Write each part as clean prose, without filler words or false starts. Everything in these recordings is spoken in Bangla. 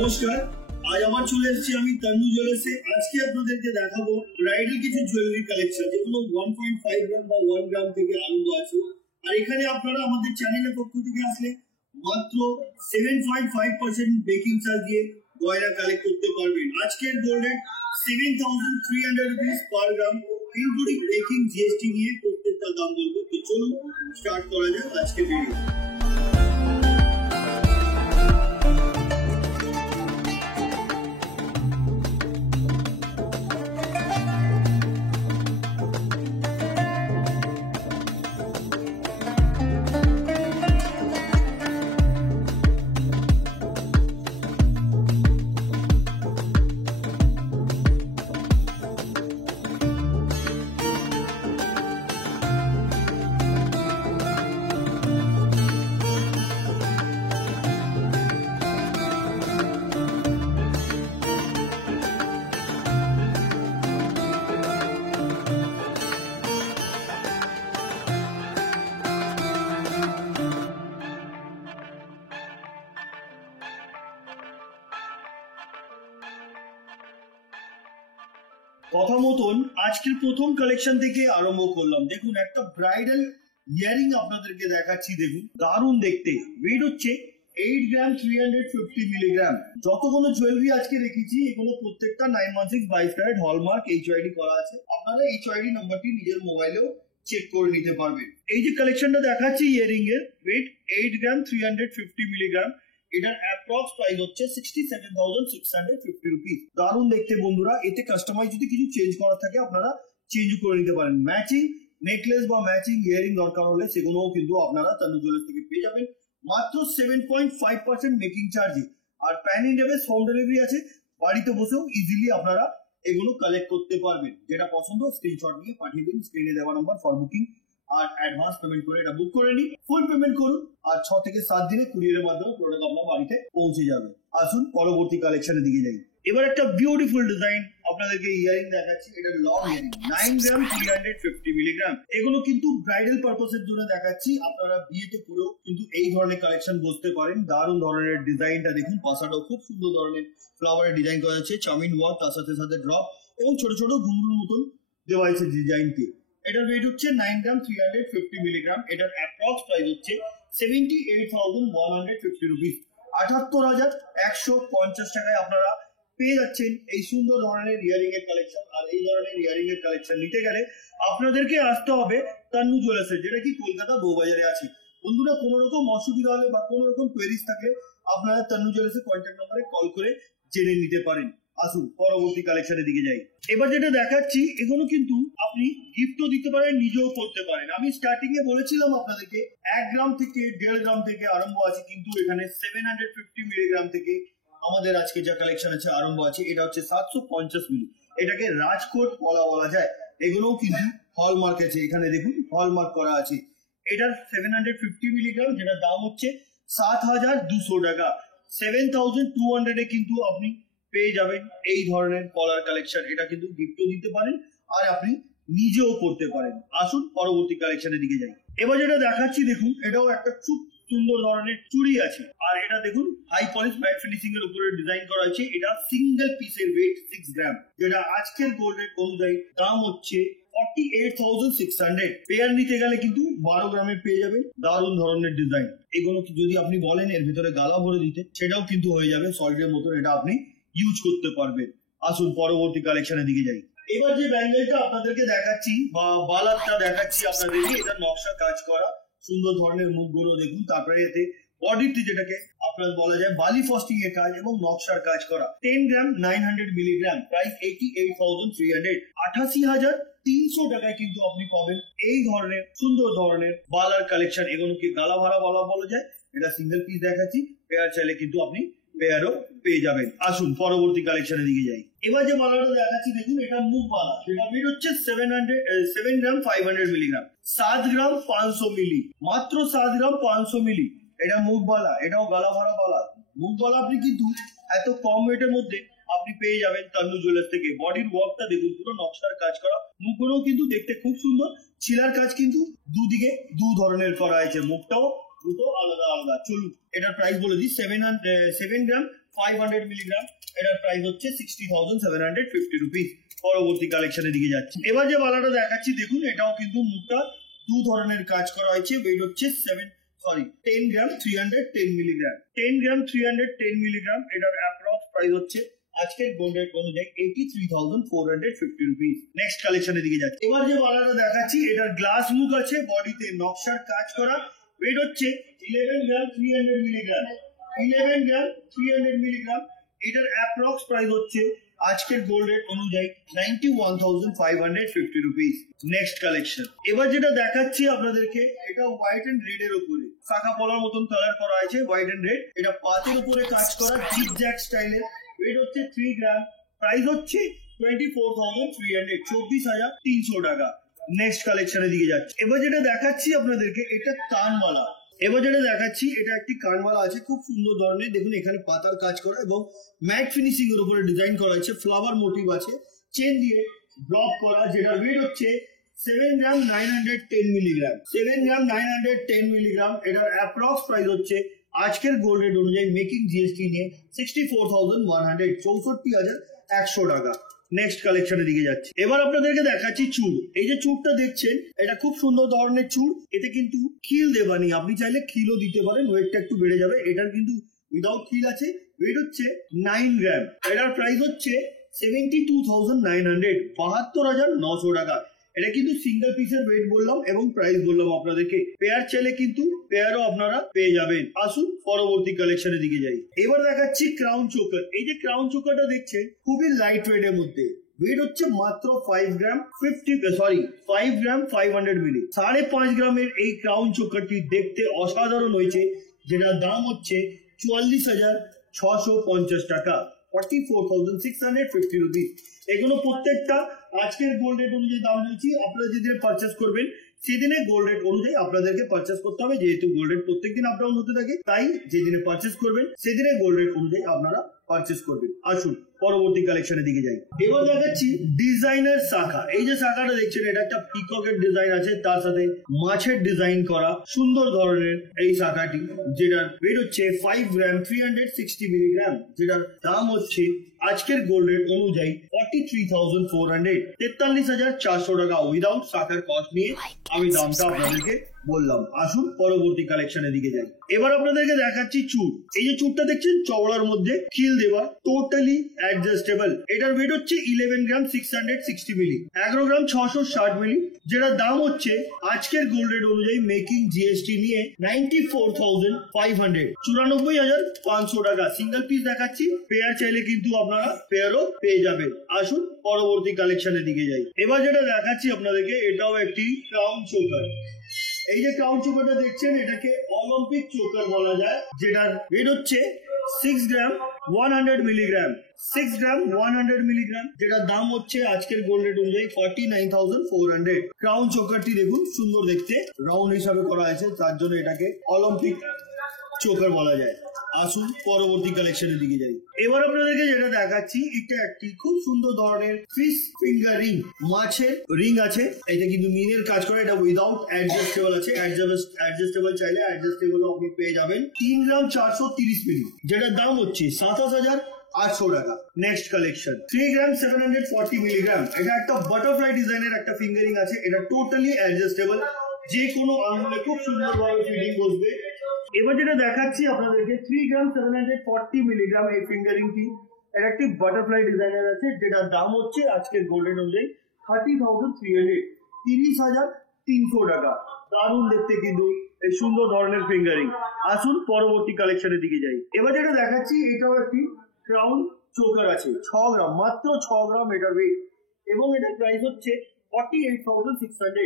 নমস্কার, আজ আমার চলে এসেছি আমি তন্নু জুয়েলার্সে। আজকে আপনাদেরকে দেখাবো ব্রাইডাল কিছু জুয়েলারি কালেকশন, যেগুলো 1.5 গ্রাম বা 1 গ্রাম থেকে আরম্ভ আছে। আর এখানে আপনারা আমাদের চ্যানেলের পক্ষ থেকে আসলে মাত্র 7.5% বেকিং চার্জ দিয়ে গয়না কালেক্ট করতে পারবেন। আজকের গোল্ড রেট 7,300 রুপিস পার গ্রাম, ইনক্লুডিং বেকিং জিএসটি নিয়ে প্রত্যেকটা দাম বলবো। তো চলুন স্টার্ট করা যাক আজকের ভিডিও। কথা মতন আজকের প্রথম কালেকশন থেকে আরম্ভ করলাম। দেখুন, একটা ব্রাইডাল ইয়ারিং আপনাদেরকে দেখাচ্ছি। দেখুন, দারুণ দেখতে। ওয়েট হচ্ছে 8 গ্রাম 350 মিলিগ্রাম। যতগুলো জুয়েলারি আজকে রেখেছি এগুলো প্রত্যেকটা 916 22 ক্যারেট হলমার্ক এইচওআইডি করা আছে। আপনারা এইচওআইডি নাম্বারটি নিজের মোবাইলেও চেক করে নিতে পারবেন। এই যে কালেকশনটা দেখাচ্ছি ইয়ারিং এর, ওয়েট 8 গ্রাম 350 মিলিগ্রাম। এটার অ্যাপ্রক্স প্রাইস হচ্ছে 67,650 রুপিস। দারুণ দেখতে বন্ধুরা। এতে কাস্টমাইজ যদি কিছু চেঞ্জ করার থাকে আপনারা চেঞ্জ করে নিতে পারেন। ম্যাচিং নেকলেস বা ম্যাচিং ইয়ারিং দরকার হলে সেগুলোও কিন্তু আপনারা তন্নু জুয়েলার্স থেকে পেয়ে যাবেন মাত্র 7.5% মেকিং চার্জে। আর প্যান ইন্ডিয়া হোম ডেলিভারি আছে, বাড়িতে বসেও ইজিলি আপনারা এগুলো কালেক্ট করতে পারবেন। যেটা পছন্দ স্ক্রিনশট নিয়ে পাঠিয়ে দিন স্ক্রিনে দেওয়া নাম্বার ফর বুকিং, আর অ্যাডভান্স পেমেন্ট করে এটা বুক করে নিন। ফুল পেমেন্ট করুন আর 6 থেকে 7 দিনে কুরিয়ারের মাধ্যমে প্রোডাক্ট আপনার বাড়িতে পৌঁছে যাবে। আসুন পরবর্তী কালেকশনের দিকে যাই। এবার একটা বিউটিফুল ডিজাইন আপনাদেরকে ইয়ারিং দেখাচ্ছি। এটা লং ইয়ারিং 9 গ্রাম 350 মিলিগ্রাম। এগুলো কিন্তু ব্রাইডাল পারপাসের জন্য দেখাচ্ছি। আপনারা বিয়েতে পুরো কিন্তু এই ধরনের কালেকশন বসতে পারেন। দারুণ ধরনের ডিজাইনটা দেখুন, পাশাটাও খুব সুন্দর ধরনের ফ্লাওয়ারের ডিজাইন করা আছে, চামিন ওয়ার্ক, তার সাথে সাথে ড্রপ এবং ছোট ছোট ঘুঙরুর মতন দেওয়া হয়েছে ডিজাইনকে। এটার ওয়েট হচ্ছে 9 গ্রাম 350 মিলিগ্রাম। এটার অ্যাপ্রক্স প্রাইস হচ্ছে 78,150 রুপিস। 78,150 টাকায় আপনারা পেয়ে যাচ্ছেন এই সুন্দর ধরনের ইয়ারিং এর কালেকশন। আর এই ধরনের ইয়ারিং এর কালেকশন নিতে গেলে আপনাদেরকে আসতে হবে তন্নু জুয়েলার্সে, যেটা কি কলকাতা বউবাজারে আছে। বন্ধুরা, কোনো রকম অসুবিধা হলে বা কোনো রকম কোয়েরিজ থাকলে আপনারা তন্নু জুয়েলার্সের কন্ট্যাক্ট নাম্বারে কল করে জেনে নিতে পারেন। আসুন পরবর্তী কালেকশনের দিকে যাই। এবার যেটা দেখাচ্ছি এগুলো কিন্তু আপনি গিফটও দিতে পারেন, নিজেও করতে পারেন। আমি স্টার্টিং এ বলেছিলাম আপনাদেরকে 1 গ্রাম থেকে 1.5 গ্রাম থেকে আরম্ভ আছে, কিন্তু এখানে 750 মিলিগ্রাম থেকে আমাদের আজকে যা কালেকশন আছে আরম্ভ আছে। এটা হচ্ছে 750 মিলি। এটাকে রাজকোট বলা যায়। এগুলোও কিন্তু হলমার্ক আছে, এখানে দেখুন হলমার্ক করা আছে। এটার 750 মিলিগ্রাম, যেটা দাম হচ্ছে 7,200 টাকা। 7,200 এ কিন্তু আপনি পেয়ে যাবেন এই ধরনের কলার কালেকশন। এটা কিন্তু গিফটও দিতে পারেন আর আপনি নিজেও করতে পারেন। আসুন পরবর্তী কালেকশনের দিকে যাই। এবার যেটা দেখাচ্ছি দেখুন, এটাও একটা খুব সুন্দর ধরনের চুড়ি আছে। আর এটা দেখুন হাই পলিশ ম্যাট ফিনিশিং এর উপরে ডিজাইন করা হয়েছে। এটা সিঙ্গেল পিসের ওয়েট 6 গ্রাম, যেটা আজকের গোল্ড রেট অনুযায়ী দাম হচ্ছে 48,600। পেয়ার নিতে গেলে কিন্তু 12 গ্রামে পেয়ে যাবেন। দারুণ ধরনের ডিজাইন। এগুলো যদি আপনি বলেন এর ভিতরে গালা ভরে দিতে, সেটাও কিন্তু হয়ে যাবে সলিডের মতন। এটা আপনি ইউজ করতে পারবেন। আসুন পরবর্তী কালেকশনের দিকে যাই। এবার যে ব্যাঙ্গেলটা আপনাদেরকে দেখাচ্ছি বা বালারটা দেখাচ্ছি আপনাদেরকে, এটা নকশা কাজ করা সুন্দর ধরনের মুখগুলো দেখুন। তারপরে এতে বডিতে যেটাকে আপনার বলা যায় বালি ফস্টিং এর কাজ এবং নকশার কাজ করা। 10 গ্রাম 900 মিলিগ্রাম, প্রাইস 88,300। 88,300 টাকায় কিন্তু আপনি পাবেন এই ধরনের সুন্দর ধরনের বালার কালেকশন। এগুলোকে গালা ভাড়া বলা যায়। এটা সিঙ্গেল পিস দেখাচ্ছি, পেয়ার চাইলে কিন্তু আপনি পেয়ারও পেয়ে যাবেন। আসুন পরবর্তী কালেকশনের দিকে যাই। এবার যে মালাটা দেখাচ্ছি দেখুন, এটা মুখ মালা। সেটা ওয়েট হচ্ছে 7 গ্রাম 500 মিলিগ্রাম। 7 গ্রাম 500 মিলি, মাত্র 7 গ্রাম 500 মিলি। এটা মুখ বালা, এটাও গালা ভরা বালা। মুখ বালা আপনি কিন্তু এত কম ওয়েটের মধ্যে আপনি পেয়ে যাবেন তন্নু জুয়েলার্স থেকে। বডির ওয়ার্কটা দেখুন, পুরো নকশার কাজ করা। মুখগুলো কিন্তু দেখতে খুব সুন্দর। ছিলার কাজ কিন্তু দুদিকে দু ধরনের করা হয়েছে, মুখটাও দুটো আলাদা আলাদা। চলুন এটার প্রাইস বলে দিই। 7 গ্রাম 500 মিলিগ্রাম, এটার প্রাইস হচ্ছে 60,750 রুপিস। পরবর্তী কালেকশনের দিকে যাচ্ছি। এবার যে বালাটা দেখাচ্ছি দেখুন, এটাও কিন্তু মুখটা দু ধরনের কাজ করা হয়েছে। ওয়েট হচ্ছে 10 গ্রাম 310 মিলিগ্রাম। 10 গ্রাম 310 মিলিগ্রাম, এটার অ্যাপ্রক্স প্রাইস হচ্ছে আজকের গোল্ড রেট অনুযায়ী 83,450 রুপিস। নেক্সট কালেকশনের দিকে যাচ্ছি। এবার যে বালাটা দেখাচ্ছি, এটার গ্লাস মুখ আছে, বডিতে নকশার কাজ করা। ওয়েট হচ্ছে 11 গ্রাম 300 মিলিগ্রাম। 11 গ্রাম 300 মিলিগ্রাম, এটার অ্যাপ্রক্স প্রাইস হচ্ছে আজকের গোল্ড রেট অনুযায়ী 91,550 রুপিস। Next collection. এবার যেটা দেখাচ্ছি আপনাদেরকে, এটা হোয়াইট এন্ড রেড এর উপরে শাখা পলার মতন কালার করা আছে, হোয়াইট এন্ড রেড। এটা পাতের উপরে কাজ করা জিগজ্যাগ স্টাইলের। ওয়েট হচ্ছে 3 গ্রাম, প্রাইস হচ্ছে 24,300, 24,300 টাকা। নেক্সট কালেকশনের দিকে যাচ্ছে। এবার যেটা দেখাচ্ছি আপনাদেরকে, এটা কানমালা। এবার যেটা দেখাচ্ছি, এটা একটি কানমালা আছে, খুব সুন্দর ধরনের। দেখুন এখানে পাতার কাজ করা এবং ম্যাট ফিনিশিং এর উপরে ডিজাইন করা আছে, ফ্লাওয়ার মোটিভ আছে, চেন দিয়ে ব্লক করা, যেটা ওয়েট হচ্ছে 7 গ্রাম 910 মিলিগ্রাম। 7 গ্রাম 910 মিলিগ্রাম, এটার অ্যাপ্রক্স প্রাইস হচ্ছে আজকের গোল্ড রেট অনুযায়ী মেকিং জিএসটি নিয়ে 64,100, 64,100 টাকা। নেক্সট কালেকশনের দিকে যাচ্ছে। এবার আপনাদেরকে দেখাচ্ছি চুড়। এই যে চুড়টা দেখছেন, এটা খুব সুন্দর ধরনের চুড়। এতে কিন্তু খিল দেওয়া নেই, আপনি চাইলে খিলও দিতে পারেন, ওয়েটটা একটু বেড়ে যাবে। এটার কিন্তু উইদাউট খিল আছে। ওয়েট হচ্ছে 9 গ্রাম, এটার প্রাইস হচ্ছে 72,900, 72,900 টাকা। এটা কিন্তু সিঙ্গেল পিসের ওয়েট বললাম এবং প্রাইস বললাম আপনাদেরকে। পেয়ার চাইলে কিন্তু পেয়ারও আপনারা পেয়ে যাবেন। আসুন পরবর্তী কালেকশনের দিকে যাই। এবার দেখাচ্ছি ক্রাউন চোকার। এই যে ক্রাউন চোকারটা দেখছেন, খুবই লাইট ওয়েট এর মধ্যে। ওয়েট হচ্ছে মাত্র 5 গ্রাম 500 মিলি। 5.5 গ্রামের এই ক্রাউন চোকারটি দেখতে অসাধারণ হয়েছে, যেটার দাম হচ্ছে 44,650 টাকা, 44,650 রুপিস। এগুলো প্রত্যেকটা আজকের গোল্ড রেট অনুযায়ী দাম বলছি। আপনারা যেদিনে পারচেস করবেন সেদিনে গোল্ড রেট অনুযায়ী আপনাদেরকে পারচেস করতে হবে, যেহেতু গোল্ড রেট প্রত্যেকদিন আপ ডাউন হতে থাকে, তাই যেদিনে পারচেস করবেন সেদিনে গোল্ড রেট অনুযায়ী আপনারা পারচেস করবেন। আসুন পরবর্তী কালেকশনে দিকে যাই। এবার দেখাচ্ছি ডিজাইনার শাখা। এই যে শাখাটা দেখছেন, এটা একটা পিককের ডিজাইন আছে, তার সাথে মাছের ডিজাইন করা সুন্দর ধরনের এই শাখাটি, যেটার ওয়েট হচ্ছে 5 গ্রাম 360 মিলিগ্রাম, যেটার দাম হচ্ছে আজকের গোল্ড রেট অনুযায়ী 43,400, 43,400 টাকা উইদাউট শাখার কস্ট নিয়ে আমি দামটা আপনাদেরকে বললাম। আসুন পরবর্তী কালেকশনের দিকে যাই। এবার আপনাদেরকে দেখাচ্ছি চুড়। এই যে চুড়টা দেখছেন, চওড়ার মধ্যে খিল দেওয়া, টোটালি অ্যাডজাস্টেবল। এটার ওয়েট হচ্ছে 11 গ্রাম 660 মিলি, 11 গ্রাম 660 মিলি, যেটার দাম হচ্ছে আজকের গোল্ড রেট অনুযায়ী মেকিং জিএসটি নিয়ে 94,500, 94,500 টাকা। সিঙ্গেল পিস দেখাচ্ছি, পেয়ার চাইলে কিন্তু আপনারা পেয়ারও পেয়ে যাবেন। আসুন পরবর্তী কালেকশনের দিকে যাই। এবার যেটা দেখাচ্ছি আপনাদেরকে, এটাও একটি ক্রাউন চোকার। এই যে ক্রাউন চোকারটা দেখছেন, এটাকে অলিম্পিক চোকার বলা যায়, যেটার ওয়েট হচ্ছে 6 গ্রাম 100 মিলিগ্রাম। 6 গ্রাম 100 মিলিগ্রাম, যেটার দাম হচ্ছে আজকের গোল্ড রেট অনুযায়ী 49,400। ক্রাউন চোকারটি দেখুন, সুন্দর দেখতে, রাউন্ড হিসাবে করা আছে, তার জন্য এটাকে অলিম্পিক চোকার বলা যায়। আসুন পরবর্তী কালেকশনের দিকে যাই। এবার আপনাদেরকে যেটা দেখাচ্ছি, এটা একটি খুব সুন্দর ধরনের ফিশ ফিঙ্গার রিং, মাছের রিং আছে। এটা কিন্তু মিনের কাজ করে, এটা উইদাউট অ্যাডজাস্টেবল আছে। অ্যাডজাস্টেবল চাইলে অ্যাডজাস্টেবল আপনি পেয়ে যাবেন। 3 গ্রাম 430 মিলি, যেটার দাম হচ্ছে 27,800 টাকা। নেক্সট কালেকশন 3 গ্রাম 740 মিলিগ্রাম। এটা একটা বাটারফ্লাই ডিজাইনের একটা ফিঙ্গারিং আছে, এটা টোটালি অ্যাডজাস্টেবল, যে কোনো আঙুলে খুব সুন্দরভাবে ফিটিং বসবে। এবার যেটা দেখাচ্ছি আপনাদেরকে, 3 গ্রাম 740 মিলিগ্রাম এই ফিঙ্গারিংটি, এর একটি বাটারফ্লাই ডিজাইনার আছে, যেটার দাম হচ্ছে আজকের গোল্ড রেট অনুযায়ী 30,300, 30,300 টাকা। দারুণ দেখতে কিন্তু এই সুন্দর ধরনের ফিঙ্গারিং। আসুন পরবর্তী কালেকশনের দিকে যাই। এবার যেটা দেখাচ্ছি, এটাও একটি ক্রাউন চোকার আছে, 6 গ্রাম, মাত্র 6 গ্রাম এটার ওয়েট, এবং এটার প্রাইস হচ্ছে 48,600,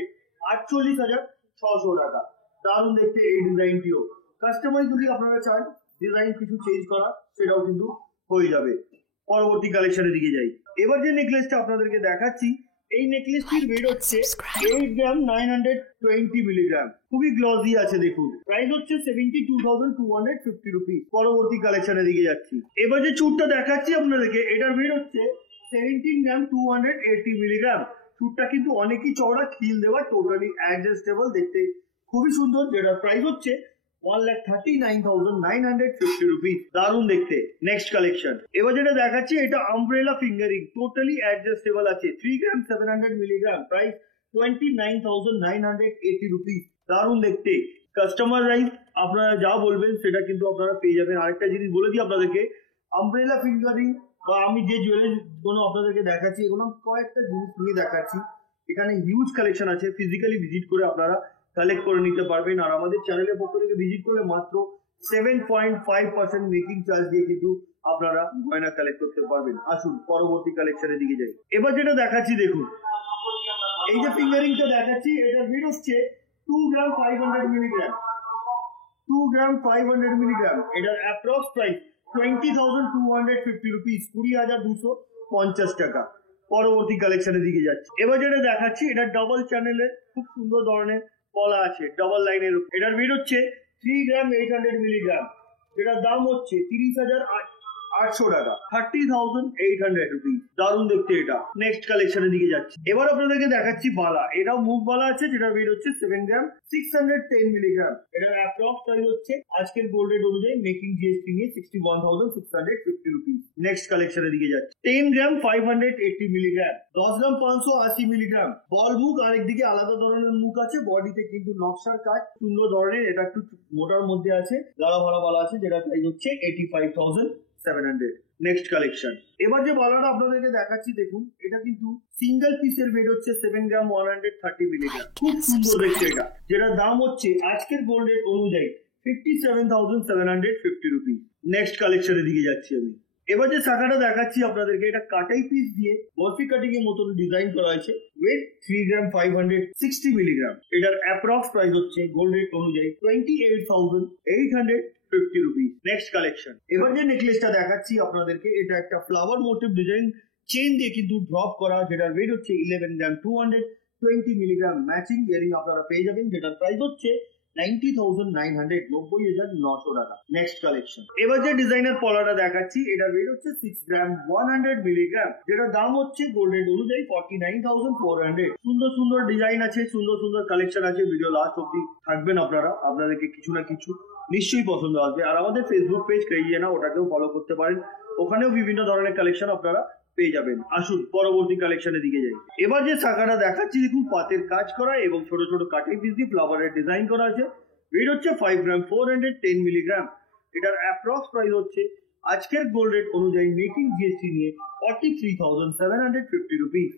48,600 টাকা। দারুণ দেখতে এই ডিজাইনটিও। কাস্টমাইজ যদি আপনারা চান ডিজাইন কিছু চেঞ্জ করা, সেটাও কিন্তু হয়ে যাবে। পরবর্তী কালেকশনের দিকে যাই। এবার যে নেকলেসটা আপনাদেরকে দেখাচ্ছি, এই নেকলেসটির ওয়েট হচ্ছে 8 গ্রাম 920 মিলিগ্রাম, খুবই গ্লসি আছে দেখুন। প্রাইস হচ্ছে 72,250 রুপিস। পরবর্তী কালেকশনের দিকে যাচ্ছি। এবার যে চুড়টা দেখাচ্ছি আপনাদেরকে, এটার ওয়েট হচ্ছে 17 গ্রাম 280 মিলিগ্রাম। চুড়টা কিন্তু অনেকই চওড়া, খিল দেওয়া, টোটালি অ্যাডজাস্টেবল, দেখতে খুবই সুন্দর, যেটার প্রাইস হচ্ছে 1,39,950 রুপিস। দারুণ দেখতে। নেক্সট কালেকশন, এবার যেটা দেখাচ্ছি এটা আমব্রেলা ফিঙ্গারিং, টোটালি অ্যাডজাস্টেবল আছে, 3 গ্রাম 700 মিলিগ্রাম, প্রাইস 29,980 রুপিস। দারুণ দেখতে। কাস্টমার রাইজ আপনারা যা বলবেন সেটা কিন্তু আপনারা পেয়ে যাবেন। আরেকটা জিনিস বলে দিই আপনাদেরকে, আমব্রেলা ফিঙ্গারিং বা আমি যে জুয়েলারি গুলো আপনাদেরকে দেখাচ্ছি এগুলো কয়েকটা জিনিস নিয়ে দেখাচ্ছি। এখানে হিউজ কালেকশন আছে, ফিজিক্যালি ভিজিট করে আপনারা কালেক্ট করে নিতে পারবেন। আর আমাদের চ্যানেলের পক্ষ থেকে ভিজিট করলে মাত্র 7.5% মেকিং চার্জ দিয়ে কিন্তু আপনারা গয়না কালেক্ট করতে পারবেন। আসুন পরবর্তী কালেকশনের দিকে যাই। এবার যেটা দেখাচ্ছি দেখুন, এই যে ফিঙ্গারিংটা দেখাচ্ছি এটা বেরোচ্ছে 2 গ্রাম 500 মিলিগ্রাম, 2 গ্রাম 500 মিলিগ্রাম। এটার অ্যাপ্রক্স প্রাইস 20,250 রুপিস, 20,250 টাকা। পরবর্তী কালেকশনের দিকে যাচ্ছে। এবার যেটা দেখাচ্ছি এটা ডাবল চ্যানেলের খুব সুন্দর ধরনের পলা আছে, ডাবল লাইনের। এটার ওয়েট হচ্ছে 3 গ্রাম 800 মিলিগ্রাম, যেটার দাম হচ্ছে 30,800 টাকা, 30,800 রুপিস। দারুণ দেখতে এটা। নেক্সট কালেকশনের দিকে যাচ্ছে। এবার আপনাদেরকে দেখাচ্ছি বালা, এটাও মুখ বালা আছে, যেটার ওয়েট হচ্ছে 7 গ্রাম 610 মিলিগ্রাম। এটার অ্যাপ্রক্স প্রাইস হচ্ছে আজকের গোল্ড রেট অনুযায়ী মেকিং জিএসটি নিয়ে 61,650 রুপিস। নেক্সট কালেকশনের দিকে যাচ্ছে। 10 গ্রাম 580 মিলিগ্রাম, 10 গ্রাম 580 মিলিগ্রাম। বল মুখ, আরেকদিকে আলাদা ধরনের মুখ আছে, বডিতে কিন্তু নকশার কাজ সুন্দর ধরনের। এটা একটু মোটার মধ্যে আছে, গাঢ় ভরা বালা আছে, যেটা প্রাইস হচ্ছে 85,700। নেক্সট কালেকশন, এবার যে বালাটা আপনাদেরকে দেখাচ্ছি দেখুন, এটা কিন্তু সিঙ্গেল পিসের ওয়েট হচ্ছে 7 গ্রাম 130 মিলিগ্রাম। খুব সুন্দর দেখতে এটা, যেটার দাম হচ্ছে আজকের গোল্ড রেট অনুযায়ী 57,750 রুপিস। নেক্সট কালেকশনের দিকে যাচ্ছি আমি। এবার যে শাখাটা দেখাচ্ছি আপনাদেরকে, এটা কাটাই পিস দিয়ে বরফি কাটিং এর মতন ডিজাইন করা হয়েছে, ওয়েট 3 গ্রাম 560 মিলিগ্রাম। এটার অ্যাপ্রক্স প্রাইস হচ্ছে গোল্ড রেট অনুযায়ী 28,850 রুপিস। নেক্সট কালেকশন, এবার যে নেকলেসটা দেখাচ্ছি আপনাদেরকে, এটা একটা ফ্লাওয়ার মোটিভ ডিজাইন চেন দিয়ে কিন্তু ড্রপ করা, যেটার ওয়েট হচ্ছে 11 গ্রাম 220 মিলিগ্রাম। ম্যাচিং ইয়ারিং আপনারা পেয়ে যাবেন, যেটার প্রাইস হচ্ছে 90,900, 90,900 টাকা। নেক্সট কালেকশন, এবার যে ডিজাইনার পলাটা দেখাচ্ছি, এটার ওয়েট হচ্ছে 6 গ্রাম 100 মিলিগ্রাম, যেটার দাম হচ্ছে গোল্ড রেট অনুযায়ী 49,400। সুন্দর সুন্দর ডিজাইন আছে, সুন্দর সুন্দর কালেকশন আছে। ভিডিও লাস্ট অব্দি থাকবেন আপনারা, আপনাদেরকে কিছু না কিছু নিশ্চয়ই পছন্দ আসবে। আর আমাদের ফেসবুক পেজ ক্রেজিয়ানা, ওটাকেও ফলো করতে পারেন, ওখানেও বিভিন্ন ধরনের কালেকশন আপনারা পেয়ে যাবেন। আসুন পরবর্তী কালেকশনের দিকে যাই। এবার যে শাখাটা দেখাচ্ছি দেখুন, পাতের কাজ করা এবং ছোট ছোট কাটিং পিস দিয়ে ফ্লাওয়ারের ডিজাইন করা আছে। ওয়েট হচ্ছে 5 গ্রাম 410 মিলিগ্রাম। এটার অ্যাপ্রক্স প্রাইস হচ্ছে আজকের গোল্ড রেট অনুযায়ী মেকিং জিএসটি নিয়ে 43,750 রুপিস।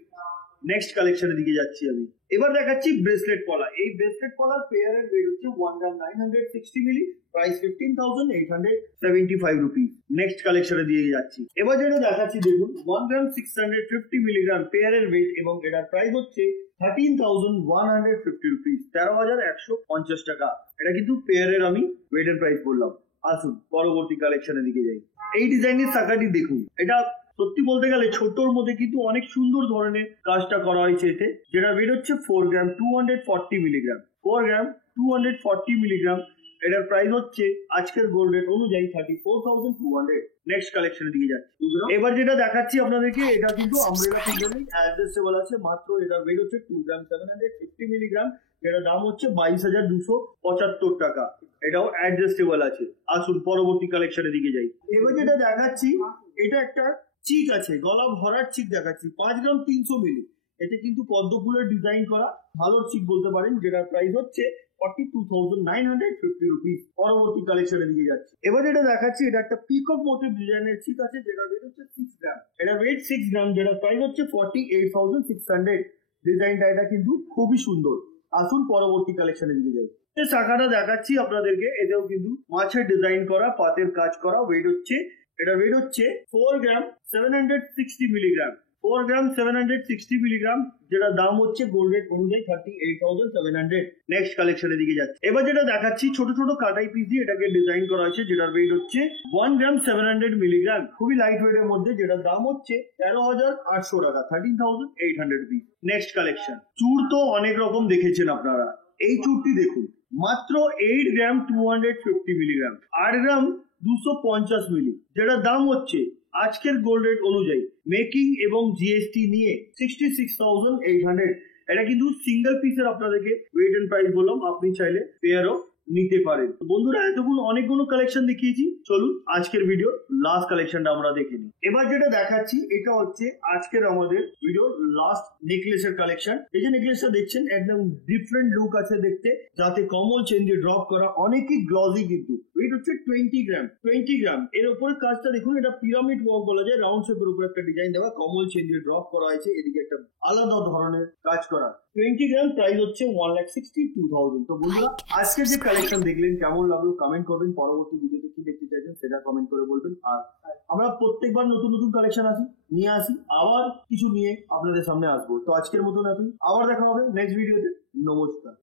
নেক্সট কালেকশনের দিকে যাচ্ছি আমি। এবার দেখাচ্ছি ব্রেসলেট পলা। এই ব্রেসলেট পলার পেয়ারের ওয়েট হচ্ছে 1 গ্রাম 960 মিলি, প্রাইস 15,875 রুপিস। নেক্সট কালেকশনের দিকে যাচ্ছি। এবার যেটা দেখাচ্ছি দেখুন, 1 গ্রাম 650 মিলিগ্রাম পেয়ারের ওয়েট এবং এটার প্রাইস হচ্ছে 13,150 রুপিস, 13,150 টাকা। এটা কিন্তু পেয়ারের আমি ওয়েটের প্রাইস বললাম। আসুন পরবর্তী কালেকশনের দিকে যাই। এই ডিজাইনের শাখাটি দেখুন, এটা সত্যি বলতে গেলে ছোটর মধ্যে কিন্তু অনেক সুন্দর ধরনের কাজটা করা হয়েছে এতে, যেটা ওয়েট হচ্ছে 4 গ্রাম 240 মিলিগ্রাম, 4 গ্রাম 240 মিলিগ্রাম। এটার প্রাইস হচ্ছে আজকের গোল্ড রেট অনুযায়ী 34,200। নেক্সট কালেকশনের দিকে যাচ্ছি। এবার যেটা দেখাচ্ছি আপনাদেরকে, এটা কিন্তু আমব্রেলা ফিঙ্গারিং অ্যাডজাস্টেবল আছে, মাত্র এটার ওয়েট হচ্ছে 2 গ্রাম 750 মিলিগ্রাম, যেটার দাম হচ্ছে 22,275 টাকা। এটাও অ্যাডজাস্টেবল আছে। আসুন পরবর্তী কালেকশনের দিকে যাই। এবার যেটা দেখাচ্ছি, এটা একটা চিক আছে, গলা ভরার চিক দেখাচ্ছি, 5 গ্রাম 300 মিলি। এতে কিন্তু পদ্ম ফুলের ডিজাইন করা ভালো চিক বলতে পারেন, যেটার প্রাইস হচ্ছে 42,950 রুপিস। পরবর্তী কালেকশনের দিকে যাচ্ছি। এবার যেটা দেখাচ্ছি, এটা একটা পিকক মোটিভ ডিজাইনের চিক আছে, যেটার ওয়েট হচ্ছে 6 গ্রাম। এটার ওয়েট 6 গ্রাম, যেটার প্রাইস হচ্ছে 48,600। ডিজাইনটা এটা কিন্তু খুবই সুন্দর। আসুন পরবর্তী কালেকশনের দিকে যাই। এই শাখাটা দেখাচ্ছি আপনাদেরকে, এতেও কিন্তু মাছের ডিজাইন করা, পাতের কাজ করা। ওয়েট হচ্ছে, এটা ওয়েট হচ্ছে 4 গ্রাম 760 মিলিগ্রাম, 4 গ্রাম 760 মিলিগ্রাম, যেটা দাম হচ্ছে গোল্ড রেট অনুযায়ী 38,700। নেক্সট কালেকশনের দিকে যাচ্ছে। এবার যেটা দেখাচ্ছি, ছোট ছোট কাটাই পিস দিয়ে এটাকে ডিজাইন করা হয়েছে, যেটার ওয়েট হচ্ছে 1 গ্রাম 700 মিলিগ্রাম, খুবই লাইট ওয়েট এর মধ্যে, যেটার দাম হচ্ছে 13,800 টাকা, 13,800 রুপিস। নেক্সট কালেকশন, চুড় তো অনেক রকম দেখেছেন আপনারা, এই চুড়টি দেখুন, মাত্র 8 গ্রাম 250 মিলিগ্রাম, 8 গ্রাম 250 মিলি, যেটার দাম হচ্ছে আজকের গোল্ড রেট অনুযায়ী মেকিং এবং জিএসটি নিয়ে 66,800। এটা কিন্তু সিঙ্গেল পিসের আপনাদেরকে ওয়েট এন্ড প্রাইস বললাম, আপনি চাইলে পেয়ারও নিতে পারেন। বন্ধুরা এতক্ষণ অনেকগুলো কালেকশন দেখিয়েছি, চলুন আজকের ভিডিও লাস্ট কালেকশনটা আমরা দেখে নিই। এবার যেটা দেখাচ্ছি এটা হচ্ছে আজকের আমাদের ভিডিওর লাস্ট নেকলেসের কালেকশন। এই যে নেকলেসটা দেখছেন একদম ডিফারেন্ট লুক আছে দেখতে, যাতে কমল চেন দিয়ে ড্রপ করা, অনেকই গ্লসি, কিন্তু ওয়েট হচ্ছে 20 গ্রাম। 20 গ্রাম এর উপরে কাজটা দেখুন, এটা পিরামিড ওয়ার্ক বলা যায়, রাউন্ড শেপের উপর একটা ডিজাইন দেওয়া, কমল চেন দিয়ে ড্রপ করা হয়েছে, এদিকে একটা আলাদা ধরনের কাজ করা। 20 গ্রাম প্রাইস হচ্ছে 1,62,000। তো বন্ধুরা আজকে যে কালেকশন দেখলেন কেমন লাগলো কমেন্ট করবেন, পরবর্তী ভিডিওতে কি দেখতে চাইছেন সেটা কমেন্ট করে বলবেন। আর আমরা প্রত্যেকবার নতুন নতুন কালেকশন নিয়ে আসি, আবার কিছু নিয়ে আপনাদের সামনে আসবো। তো আজকের মতন এতই, আবার দেখা হবে নেক্সট ভিডিওতে। নমস্কার।